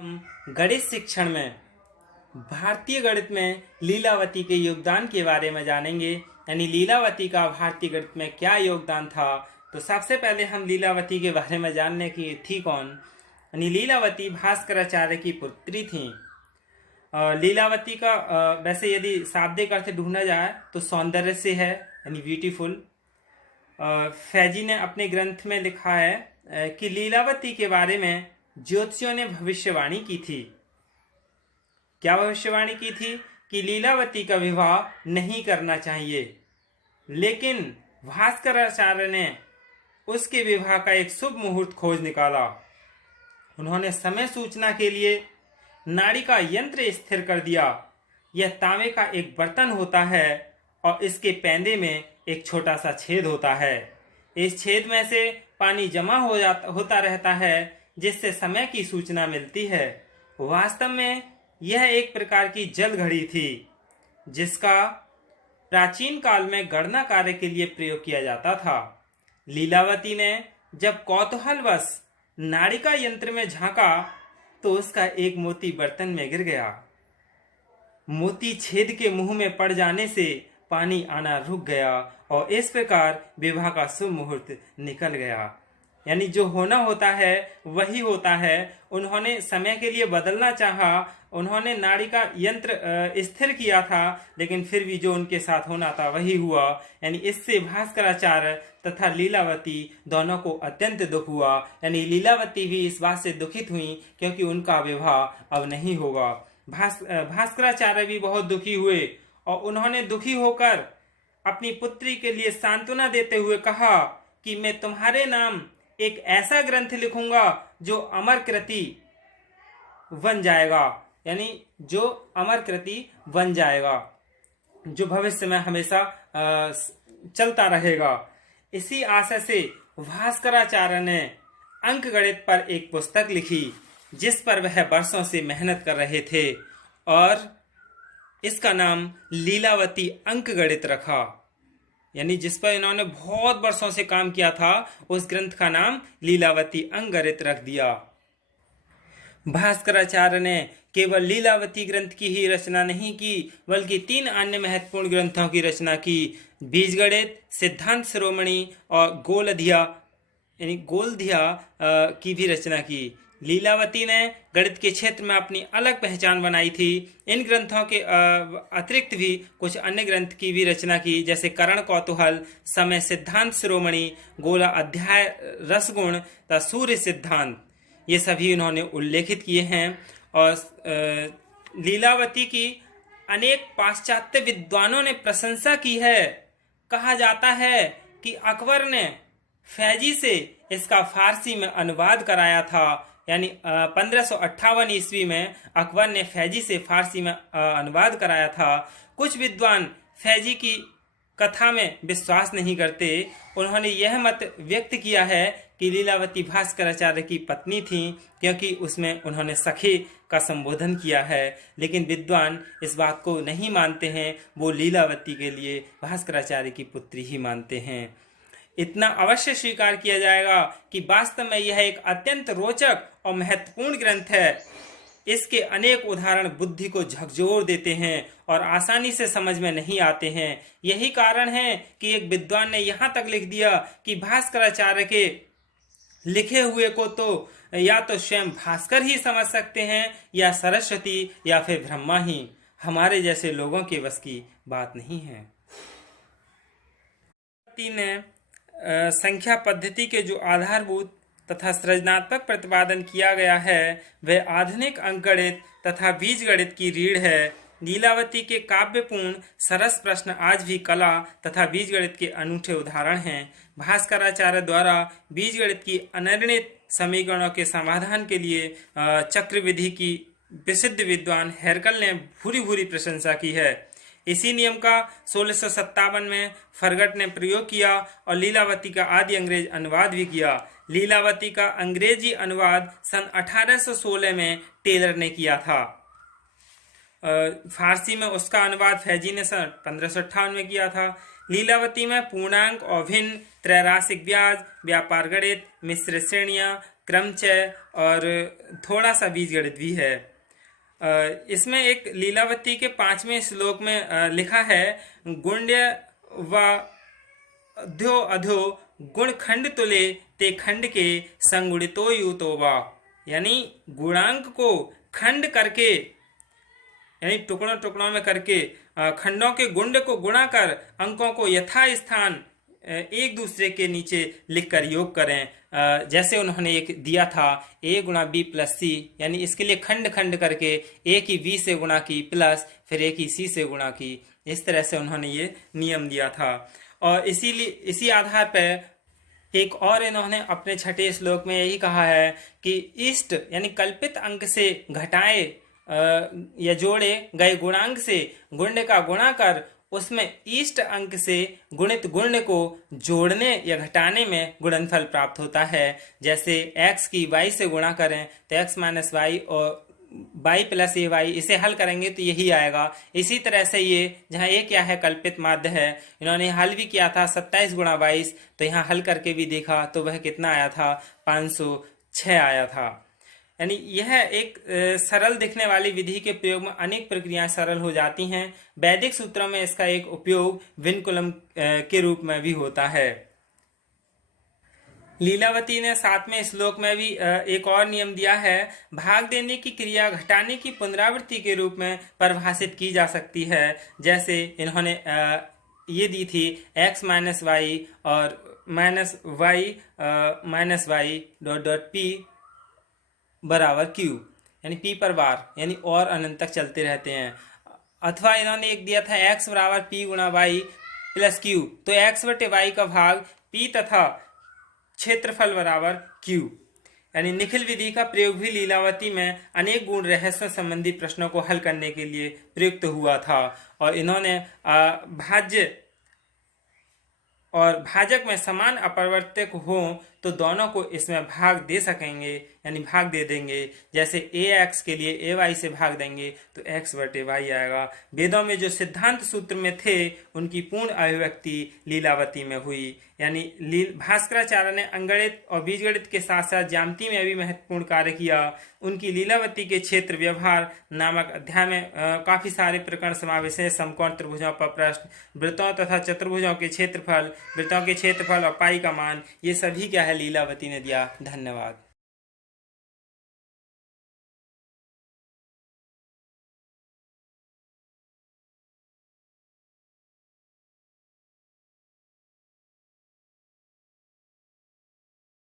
हम गणित शिक्षण में भारतीय गणित में लीलावती के योगदान के बारे में जानेंगे। यानी लीलावती का भारतीय गणित में क्या योगदान था। तो सबसे पहले हम लीलावती के बारे में जानने की थी कौन। यानी लीलावती भास्कराचार्य की पुत्री थी। लीलावती का वैसे यदि शाब्दिक अर्थ ढूंढा जाए तो सौंदर्य से है, यानी ब्यूटीफुल। फैजी ने अपने ग्रंथ में लिखा है कि लीलावती के बारे में ज्योतिषियों ने भविष्यवाणी की थी। क्या भविष्यवाणी की थी? कि लीलावती का विवाह नहीं करना चाहिए, लेकिन भास्कराचार्य ने उसके विवाह का एक शुभ मुहूर्त खोज निकाला। उन्होंने समय सूचना के लिए नाड़ी का यंत्र स्थिर कर दिया। यह तांबे का एक बर्तन होता है और इसके पैंदे में एक छोटा सा छेद होता है। इस छेद में से पानी जमा होता रहता है, जिससे समय की सूचना मिलती है। वास्तव में यह एक प्रकार की जल घड़ी थी, जिसका प्राचीन काल में गणना कार्य के लिए प्रयोग किया जाता था। लीलावती ने जब कौतूहलवश नाड़िका यंत्र में झांका तो उसका एक मोती बर्तन में गिर गया। मोती छेद के मुंह में पड़ जाने से पानी आना रुक गया और इस प्रकार विवाह का शुभ मुहूर्त निकल गया। यानी जो होना होता है वही होता है। उन्होंने समय के लिए बदलना चाहा, उन्होंने नाड़ी का यंत्र स्थिर किया था, लेकिन फिर भी जो उनके साथ होना था वही हुआ। यानी इससे भास्कराचार्य तथा लीलावती दोनों को अत्यंत दुख हुआ। यानी लीलावती भी इस बात से दुखित हुई क्योंकि उनका विवाह अब नहीं होगा। भास्कराचार्य भी बहुत दुखी हुए और उन्होंने दुखी होकर अपनी पुत्री के लिए सांत्वना देते हुए कहा कि मैं तुम्हारे नाम एक ऐसा ग्रंथ लिखूंगा जो अमर कृति बन जाएगा। यानी जो अमर कृति बन जाएगा, जो भविष्य में हमेशा चलता रहेगा। इसी आशय से भास्कराचार्य ने अंक गणित पर एक पुस्तक लिखी, जिस पर वह वर्षों से मेहनत कर रहे थे, और इसका नाम लीलावती अंक गणित रखा। यानी जिस पर इन्होंने बहुत वर्षों से काम किया था, उस ग्रंथ का नाम लीलावती अंक गणित रख दिया। भास्कराचार्य ने केवल लीलावती ग्रंथ की ही रचना नहीं की, बल्कि 3 अन्य महत्वपूर्ण ग्रंथों की रचना की। बीजगणित, सिद्धांत शिरोमणि और गोलधिया की भी रचना की। लीलावती ने गणित के क्षेत्र में अपनी अलग पहचान बनाई थी। इन ग्रंथों के अतिरिक्त भी कुछ अन्य ग्रंथ की भी रचना की, जैसे करण कौतूहल, समय सिद्धांत शिरोमणि, गोला अध्याय, रसगुण तथा सूर्य सिद्धांत, ये सभी उन्होंने उल्लेखित किए हैं। और लीलावती की अनेक पाश्चात्य विद्वानों ने प्रशंसा की है। कहा जाता है कि अकबर ने फैजी से इसका फारसी में अनुवाद कराया था। यानी 1558 ईस्वी में अकबर ने फैजी से फारसी में अनुवाद कराया था। कुछ विद्वान फैजी की कथा में विश्वास नहीं करते। उन्होंने यह मत व्यक्त किया है कि लीलावती भास्कराचार्य की पत्नी थी, क्योंकि उसमें उन्होंने सखे का संबोधन किया है। लेकिन विद्वान इस बात को नहीं मानते हैं, वो लीलावती के लिए भास्कराचार्य की पुत्री ही मानते हैं। इतना अवश्य स्वीकार किया जाएगा कि वास्तव में यह एक अत्यंत रोचक और महत्वपूर्ण ग्रंथ है। इसके अनेक उदाहरण बुद्धि को झकझोर देते हैं और आसानी से समझ में नहीं आते हैं। यही कारण है कि एक विद्वान ने यहाँ तक लिख दिया कि भास्कराचार्य के लिखे हुए को तो या तो स्वयं भास्कर ही समझ सकते हैं, या सरस्वती, या फिर ब्रह्मा ही। हमारे जैसे लोगों के बस की बात नहीं है। संख्या पद्धति के जो आधारभूत तथा सृजनात्मक प्रतिपादन किया गया है, वह आधुनिक अंकगणित तथा बीजगणित की रीढ़ है। लीलावती के काव्यपूर्ण सरस प्रश्न आज भी कला तथा बीजगणित के अनूठे उदाहरण हैं। भास्कराचार्य द्वारा बीजगणित की अनिर्णित समीकरणों के समाधान के लिए चक्रविधि की प्रसिद्ध विद्वान हेरकल ने भूरी भूरी प्रशंसा की है। इसी नियम का 1657 में फरगट ने प्रयोग किया और लीलावती का आदि अंग्रेज अनुवाद भी किया। लीलावती का अंग्रेजी अनुवाद सन 1816 में टेलर ने किया था। फारसी में उसका अनुवाद फैजी ने सन 1558 में किया था। लीलावती में पूर्णांक, अभिन्न, त्रैराशिक ब्याज, व्यापार गणित, मिश्र श्रेणियां, क्रमचय और थोड़ा सा बीज गणित भी है। इसमें एक लीलावती के 5वें श्लोक में लिखा है, गुण्य व अध्यो अध्यो गुण खंड तुले ते खंड के संगुणितो युतो वा, यानी गुणांक को खंड करके, यानी टुकड़ों टुकड़ों में करके खंडों के गुंड को गुणा कर अंकों को यथा स्थान एक दूसरे के नीचे लिखकर योग करें। जैसे उन्होंने एक दिया था a गुणा बी प्लस सी, यानी इसके लिए खंड खंड करके a की b से गुणा की प्लस फिर a की c से गुणा की। इस तरह से उन्होंने ये नियम दिया था और इसी आधार पर एक और इन्होंने अपने 6ठे श्लोक में यही कहा है कि इष्ट यानी कल्पित अंक से घटाए या जोड़े गए गुणांक से गुण्य का गुणा कर उसमें इष्ट अंक से गुणित गुण्य को जोड़ने या घटाने में गुणनफल प्राप्त होता है। जैसे x की y से गुणा करें तो x माइनस वाई और y प्लस ए वाई, इसे हल करेंगे तो यही आएगा। इसी तरह से ये जहाँ a क्या है कल्पित माध्य है, इन्होंने हल भी किया था 27 गुणा 22, तो यहाँ हल करके भी देखा तो वह कितना आया था, 506 आया था। यानी यह एक सरल दिखने वाली विधि के प्रयोग में अनेक प्रक्रियाएं सरल हो जाती हैं। वैदिक सूत्रों में इसका एक उपयोग विनकुलम के रूप में भी होता है। लीलावती ने 7वें श्लोक में भी एक और नियम दिया है, भाग देने की क्रिया घटाने की पुनरावृत्ति के रूप में परिभाषित की जा सकती है। जैसे इन्होंने ये दी थी x माइनस वाई और minus y dot dot p बराबर q, यानी p पर बार, यानी और अनंत तक चलते रहते हैं। अथवा इन्होंने एक दिया था x बराबर p गुणा वाई प्लस q, तो x बटे वाई का भाग p तथा क्षेत्रफल बराबर q। यानी निखिल विधि का प्रयोग भी लीलावती में अनेक गुण रहस्य संबंधी प्रश्नों को हल करने के लिए प्रयुक्त हुआ था और इन्होंने भाज्य और भाजक में समान अपरिवर्तक हो तो दोनों को इसमें भाग दे सकेंगे, यानी भाग दे देंगे। जैसे ax के लिए ay से भाग देंगे तो x बटे y आएगा। वेदों में जो सिद्धांत सूत्र में थे उनकी पूर्ण अभिव्यक्ति लीलावती में हुई। यानी भास्कराचार्य ने अंगणित और बीजगणित के साथ साथ ज्यामिति में भी महत्वपूर्ण कार्य किया। उनकी लीलावती के क्षेत्र व्यवहार नामक अध्याय में काफी सारे प्रकरण समावेश हैं। समकोण त्रिभुजों पर प्रश्न, वृत्तों तथा चतुर्भुजों के क्षेत्रफल, वृत्तों के क्षेत्रफल और पाई का मान, ये सभी क्या है लीलावती ने दिया। धन्यवाद।